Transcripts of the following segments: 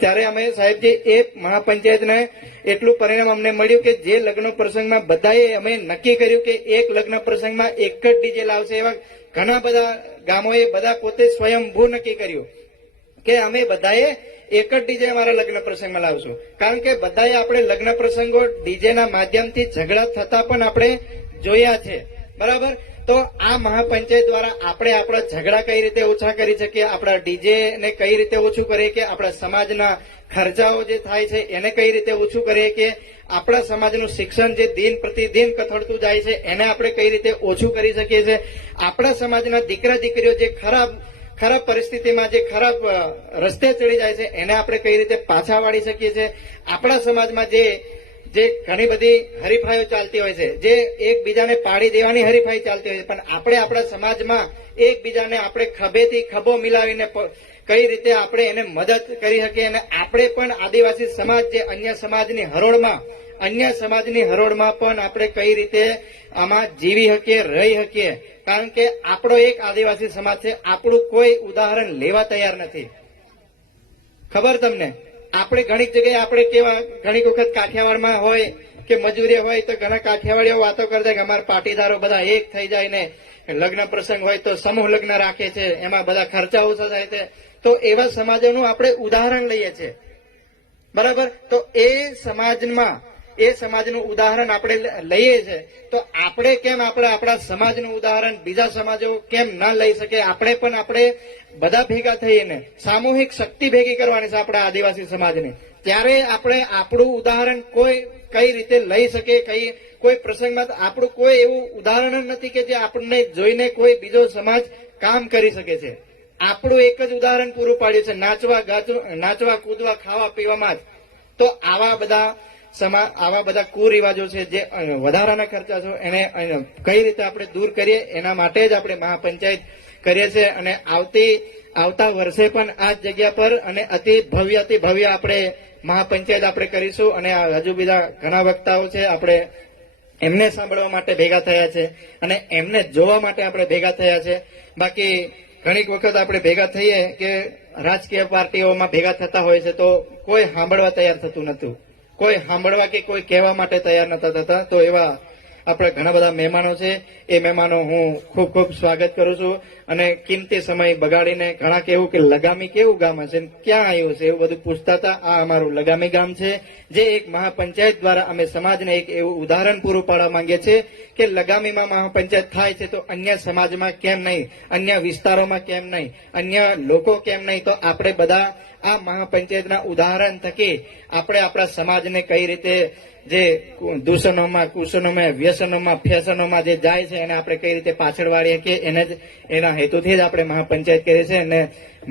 ત્યારે અમે સાહેબજી એ મહાપંચાયતને એટલું પરિણામ અમને મળ્યું કે જે લગ્ન પ્રસંગમાં બધાએ અમે નક્કી કર્યું કે એક લગ્ન પ્રસંગમાં એક જ ડીજે લાવશે, એવા ઘણા બધા ગામોએ બધા પોતે સ્વયંભૂ નક્કી કર્યું કે અમે બધાએ એક જ ડીજે અમારા લગ્ન પ્રસંગમાં લાવશું. કારણ કે બધાએ આપણે લગ્ન પ્રસંગો ડીજેના માધ્યમથી ઝઘડા થતા પણ આપણે જોયા છે, બરાબર. તો આ મહાપંચાયત દ્વારા આપણે આપણા ઝઘડા કઈ રીતે ઓછા કરી શકીએ, આપણા ડીજે ને કઈ રીતે ઓછું કરીએ, કે આપણા સમાજના ખર્ચાઓ જે થાય છે એને કઈ રીતે ઓછું કરીએ, કે આપણા સમાજનું શિક્ષણ જે દિન પ્રતિદિન કથળતું જાય છે એને આપણે કઈ રીતે ઓછું કરી શકીએ છીએ, આપણા સમાજના દીકરા દીકરીઓ જે ખરાબ પરિસ્થિતિમાં જે ખરાબ રસ્તે ચડી જાય છે એને આપણે કઈ રીતે પાછા વાળી શકીએ છીએ, આપણા સમાજમાં જે ઘણી બધી હરીફાઈઓ ચાલતી હોય છે, જે એકબીજાને પાડી દેવાની હરીફાઈ ચાલતી હોય છે, પણ આપણે આપણા સમાજમાં એકબીજાને આપણે ખભેથી ખભો મિલાવીને કઈ રીતે આપણે એને મદદ કરી શકીએ, અને આપણે પણ આદિવાસી સમાજ જે અન્ય સમાજની હરોળમાં પણ આપણે કઈ રીતે આમાં જીવી શકીએ, રહી શકીએ. કારણ કે આપણો એક આદિવાસી સમાજ છે, આપણું કોઈ ઉદાહરણ લેવા તૈયાર નથી. ખબર તમને, આપણે ઘણી જગ્યાએ આપણે કેવા ઘણી વખત કાઠિયાવાડમાં હોય કે મજૂરી હોય તો ઘણા કાઠિયાવાડીઓ વાતો કરતા કે અમારા પાટીદારો બધા એક થઈ જાય ને લગ્ન પ્રસંગ હોય તો સમૂહ લગ્ન રાખે છે, એમાં બધા ખર્ચા ઓછા થાય છે. તો એવા સમાજોનું આપણે ઉદાહરણ લઈએ છીએ, બરાબર. તો એ સમાજનું ઉદાહરણ આપણે લઈએ છીએ, તો આપણે કેમ આપણા સમાજનું ઉદાહરણ બીજા સમાજો કેમ ના લઈ શકે? આપણે બધા ભેગા થઈને સામૂહિક શક્તિ ભેગી કરવાની છે આપણા આદિવાસી સમાજને. ત્યારે આપણે આપણું ઉદાહરણ કઈ રીતે લઈ શકે, કોઈ પ્રસંગમાં આપણું કોઈ એવું ઉદાહરણ નથી કે જે આપણને જોઈને કોઈ બીજો સમાજ કામ કરી શકે છે. આપણું એક જ ઉદાહરણ પૂરું પાડ્યું છે, નાચવા કૂદવા ખાવા પીવામાં જ. તો આવા બધા કુરિવાજો છે, જે વધારાના ખર્ચા છે, એને કઈ રીતે આપણે દૂર કરીએ એના માટે જ આપણે મહાપંચાયત કરીએ છીએ. અને આવતા વર્ષે પણ આ જ જગ્યા પર અને અતિ ભવ્ય આપણે મહાપંચાયત આપણે કરીશું. અને હજુ બીજા ઘણા વક્તાઓ છે, આપણે એમને સાંભળવા માટે ભેગા થયા છે અને એમને જોવા માટે આપણે ભેગા થયા છે. બાકી ઘણીક વખત આપણે ભેગા થઈએ કે રાજકીય પાર્ટીઓમાં ભેગા થતા હોય છે તો કોઈ સાંભળવા તૈયાર થતું નતું, કોઈ સાંભળવા કે કોઈ કહેવા માટે તૈયાર નતા થતા. તો એવા આપણે ઘણા બધા મહેમાનો છે, એ મહેમાનો હું ખૂબ ખૂબ સ્વાગત કરું છું. અને કિંમતી સમય બગાડીને ઘણા કેવું કે લગામી કેવું ગામ હશે, ક્યાં આવ્યું છે એવું બધું પૂછતા હતા. આ અમારું લગામી ગામ છે, જે એક મહાપંચાયત દ્વારા અમે સમાજને એક એવું ઉદાહરણ પૂરું પાડવા માંગીએ છીએ કે લગામીમાં મહાપંચાયત થાય છે તો અન્ય સમાજમાં કેમ નહીં, અન્ય વિસ્તારોમાં કેમ નહીં, અન્ય લોકો કેમ નહીં. તો આપણે બધા આ મહાપંચાયતના ઉદાહરણ થકી આપણે આપણા સમાજને કઈ રીતે જે દૂષણોમાં, કુષણોમાં, વ્યસનોમાં, ફેશનોમાં જે જાય છે એને આપણે કઈ રીતે પાછળ વાળીએ કે એના હેતુથી જ આપણે મહાપંચાયત કરીએ છીએ. અને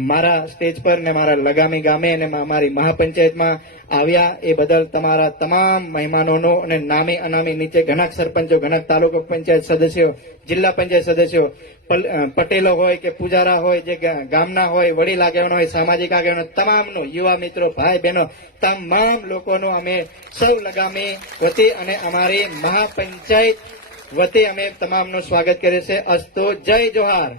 મારા સ્ટેજ પર ને મારા લગામી ગામે અને મારી મહાપંચાયતમાં આવ્યા એ બદલ તમારા તમામ મહેમાનોનો અને નામી અનામી નીચે ઘણા સરપંચો, ઘણા તાલુકા પંચાયત સદસ્યો, જિલ્લા પંચાયત સદસ્યો, પટેલો હોય કે પૂજારા હોય, જે ગામના હોય, વડીલ આગેવાનો હોય, સામાજિક આગેવાનો, તમામનો, યુવા મિત્રો, ભાઈ બહેનો, તમામ લોકોનો અમે સૌ લગામી વતી અને અમારી મહાપંચાયત વતી અમે તમામનું સ્વાગત કરીએ છીએ. અસ્તુ, જય જોહાર.